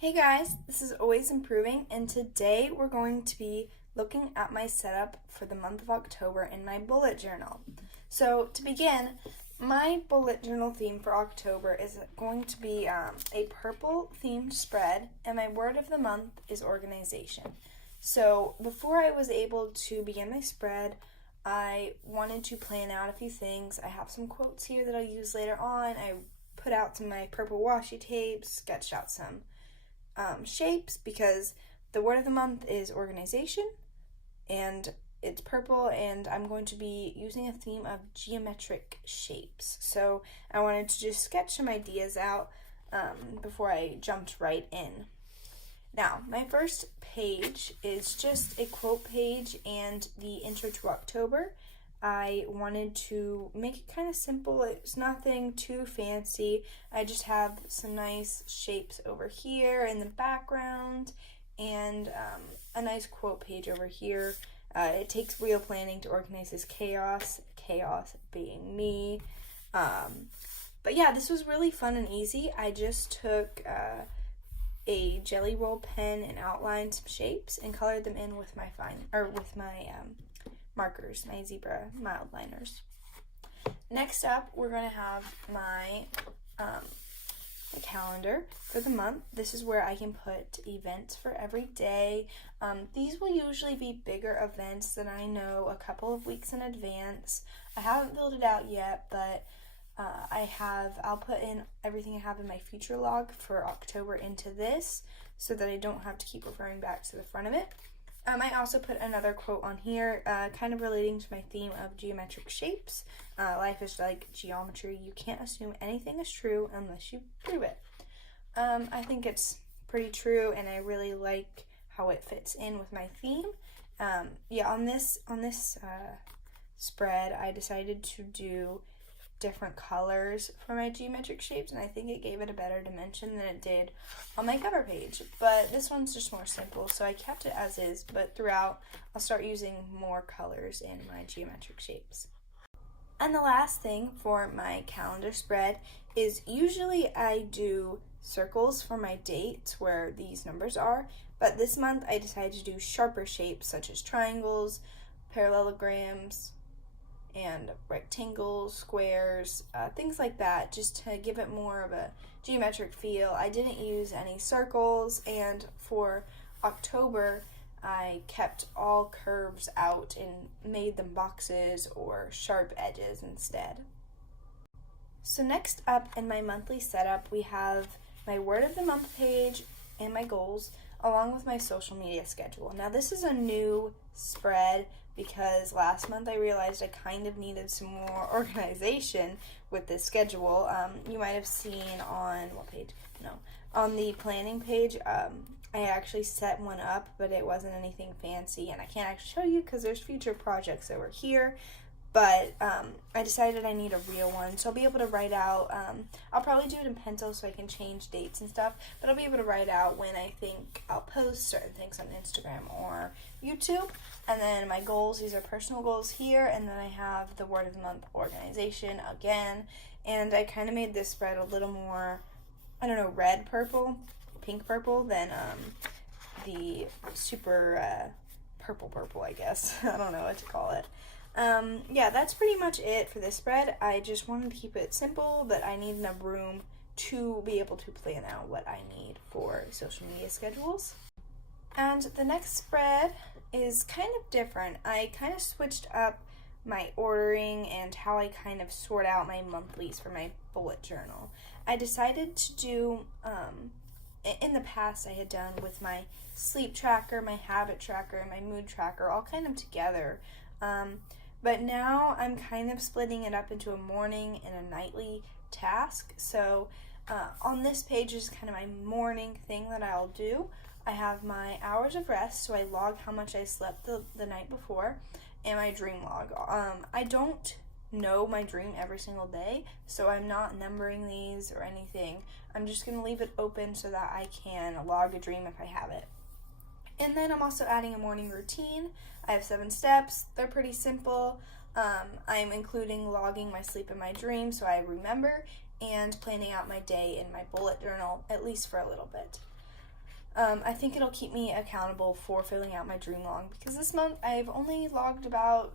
Hey guys, this is Always Improving, and today we're going to be looking at my setup for the month of October in my bullet journal. So to begin, my bullet journal theme for October is going to be a purple themed spread, and my word of the month is organization. So before I was able to begin my spread, I wanted to plan out a few things. I have some quotes here that I'll use later on. I put out some of my purple washi tapes, sketched out some shapes because the word of the month is organization and it's purple, and I'm going to be using a theme of geometric shapes. So I wanted to just sketch some ideas out before I jumped right in. Now, my first page is just a quote page and the intro to October. I wanted to make it kind of simple. It's nothing too fancy. I just have some nice shapes over here in the background and a nice quote page over here. It takes real planning to organize this chaos being me. But yeah, this was really fun and easy. I just took a jelly roll pen and outlined some shapes and colored them in with my markers, my zebra mild liners. Next up, we're going to have my calendar for the month. This is where I can put events for every day. These will usually be bigger events that I know a couple of weeks in advance. I haven't filled it out yet, but I'll put in everything I have in my future log for October into this so that I don't have to keep referring back to the front of it. I also put another quote on here, kind of relating to my theme of geometric shapes. Life is like geometry. You can't assume anything is true unless you prove it. I think it's pretty true, and I really like how it fits in with my theme. On this spread, I decided to do different colors for my geometric shapes, and I think it gave it a better dimension than it did on my cover page. But this one's just more simple, so I kept it as is, but throughout I'll start using more colors in my geometric shapes. And the last thing for my calendar spread is usually I do circles for my dates where these numbers are, but this month I decided to do sharper shapes such as triangles, parallelograms, and rectangles, squares, things like that, just to give it more of a geometric feel. I didn't use any circles, and for October I kept all curves out and made them boxes or sharp edges instead. So next up in my monthly setup, we have my word of the month page and my goals, along with my social media schedule. Now this is a new spread because last month I realized I kind of needed some more organization with this schedule. You might have seen on on the planning page, I actually set one up, but it wasn't anything fancy, and I can't actually show you because there's future projects over here. But I decided I need a real one, so I'll be able to write out, I'll probably do it in pencil so I can change dates and stuff, but I'll be able to write out when I think I'll post certain things on Instagram or YouTube. And then my goals, these are personal goals here, and then I have the word of the month organization again, and I kind of made this spread a little more, red purple, pink purple than the super purple, I guess. I don't know what to call it. That's pretty much it for this spread. I just wanted to keep it simple, but I need enough room to be able to plan out what I need for social media schedules. And the next spread is kind of different. I kind of switched up my ordering and how I kind of sort out my monthlies for my bullet journal. I decided to do, in the past I had done with my sleep tracker, my habit tracker, and my mood tracker all kind of together. But now I'm kind of splitting it up into a morning and a nightly task. So on this page is kind of my morning thing that I'll do. I have my hours of rest, so I log how much I slept the night before, and my dream log. I don't know my dream every single day, so I'm not numbering these or anything. I'm just going to leave it open so that I can log a dream if I have it. And then I'm also adding a morning routine. I have 7 steps. They're pretty simple. I'm including logging my sleep and my dream so I remember, and planning out my day in my bullet journal, at least for a little bit. I think it'll keep me accountable for filling out my dream log, because this month I've only logged about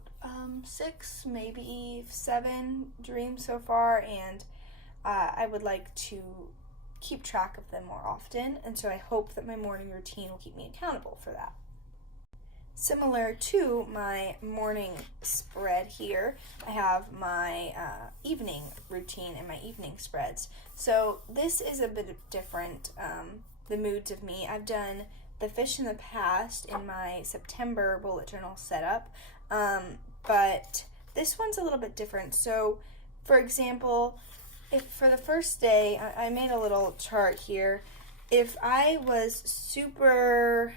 6, maybe 7 dreams so far, and I would like to keep track of them more often, and so I hope that my morning routine will keep me accountable for that. Similar to my morning spread here, I have my evening routine and my evening spreads. So this is a bit different, the moods of me. I've done the fish in the past in my September bullet journal setup, but this one's a little bit different. So, for example, if for the first day, I made a little chart here. If I was super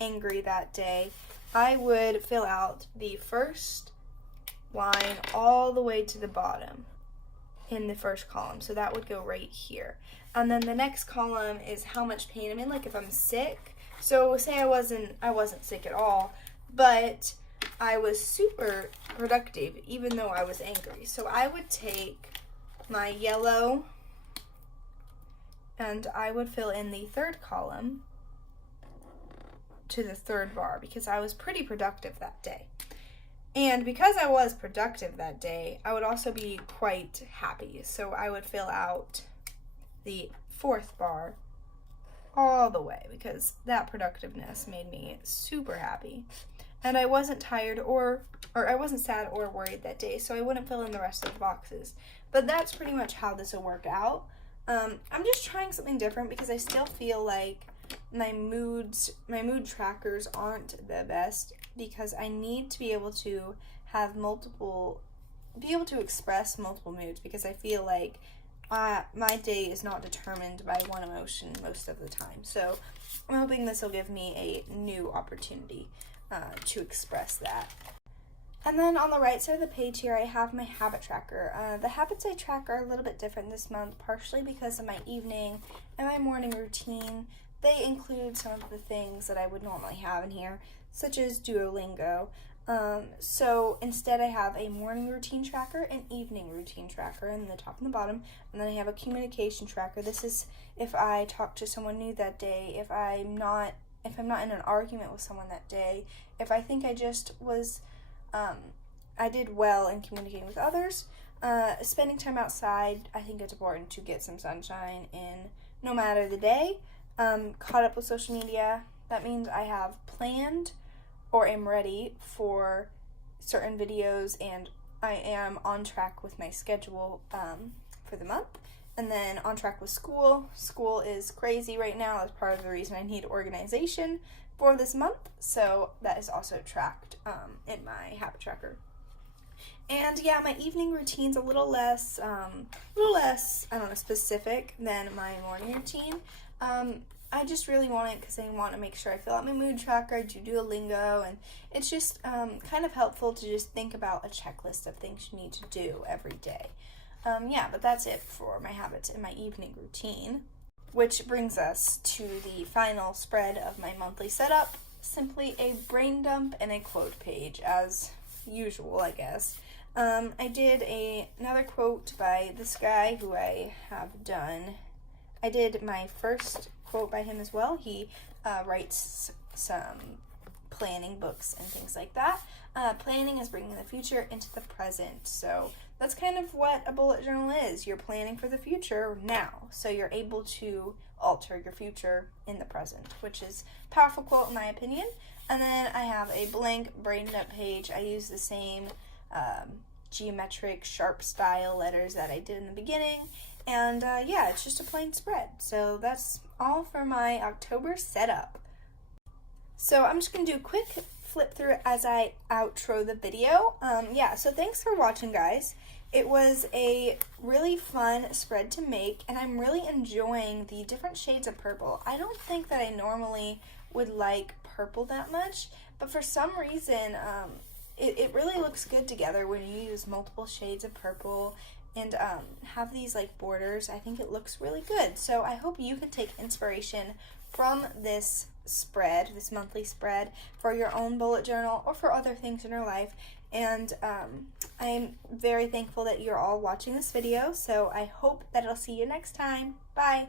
angry that day, I would fill out the first line all the way to the bottom in the first column. So that would go right here. And then the next column is how much pain I'm in, like if I'm sick. So say I wasn't sick at all, but I was super productive even though I was angry. So I would take my yellow and I would fill in the third column to the third bar, because I was pretty productive that day. And because I was productive that day, I would also be quite happy. So I would fill out the fourth bar all the way, because that productiveness made me super happy. And I wasn't tired or I wasn't sad or worried that day, so I wouldn't fill in the rest of the boxes. But that's pretty much how this will work out. I'm just trying something different because I still feel like my mood trackers aren't the best, because I need to be able to express multiple moods, because I feel like my day is not determined by one emotion most of the time. So I'm hoping this will give me a new opportunity to express that. And then on the right side of the page here, I have my habit tracker. The habits I track are a little bit different this month, partially because of my evening and my morning routine. They include some of the things that I would normally have in here, such as Duolingo. So instead I have a morning routine tracker, an evening routine tracker in the top and the bottom, and then I have a communication tracker. This is if I talk to someone new that day, if I'm not in an argument with someone that day, if I think I did well in communicating with others, spending time outside. I think it's important to get some sunshine in no matter the day. Caught up with social media. That means I have planned or am ready for certain videos, and I am on track with my schedule for the month. And then on track with school. School is crazy right now. That's part of the reason I need organization for this month. So that is also tracked in my habit tracker. And yeah, my evening routine's a little less, specific than my morning routine. I just really want it because I want to make sure I fill out my mood tracker, I do Duolingo, and it's just kind of helpful to just think about a checklist of things you need to do every day. But that's it for my habits and my evening routine, which brings us to the final spread of my monthly setup, simply a brain dump and a quote page, as usual, I guess. I did another quote by this guy who I have done. I did my first quote by him as well. He writes some planning books and things like that. Planning is bringing the future into the present. So that's kind of what a bullet journal is. You're planning for the future now, so you're able to alter your future in the present, which is a powerful quote in my opinion. And then I have a blank brain dump page. I use the same geometric sharp style letters that I did in the beginning. And it's just a plain spread. So that's all for my October setup. So I'm just going to do a quick flip through as I outro the video. So thanks for watching, guys. It was a really fun spread to make, and I'm really enjoying the different shades of purple. I don't think that I normally would like purple that much, but for some reason, it really looks good together when you use multiple shades of purple and have these like borders. I think it looks really good. So I hope you can take inspiration from this spread, this monthly spread, for your own bullet journal or for other things in your life. And I'm very thankful that you're all watching this video. So I hope that I'll see you next time. Bye.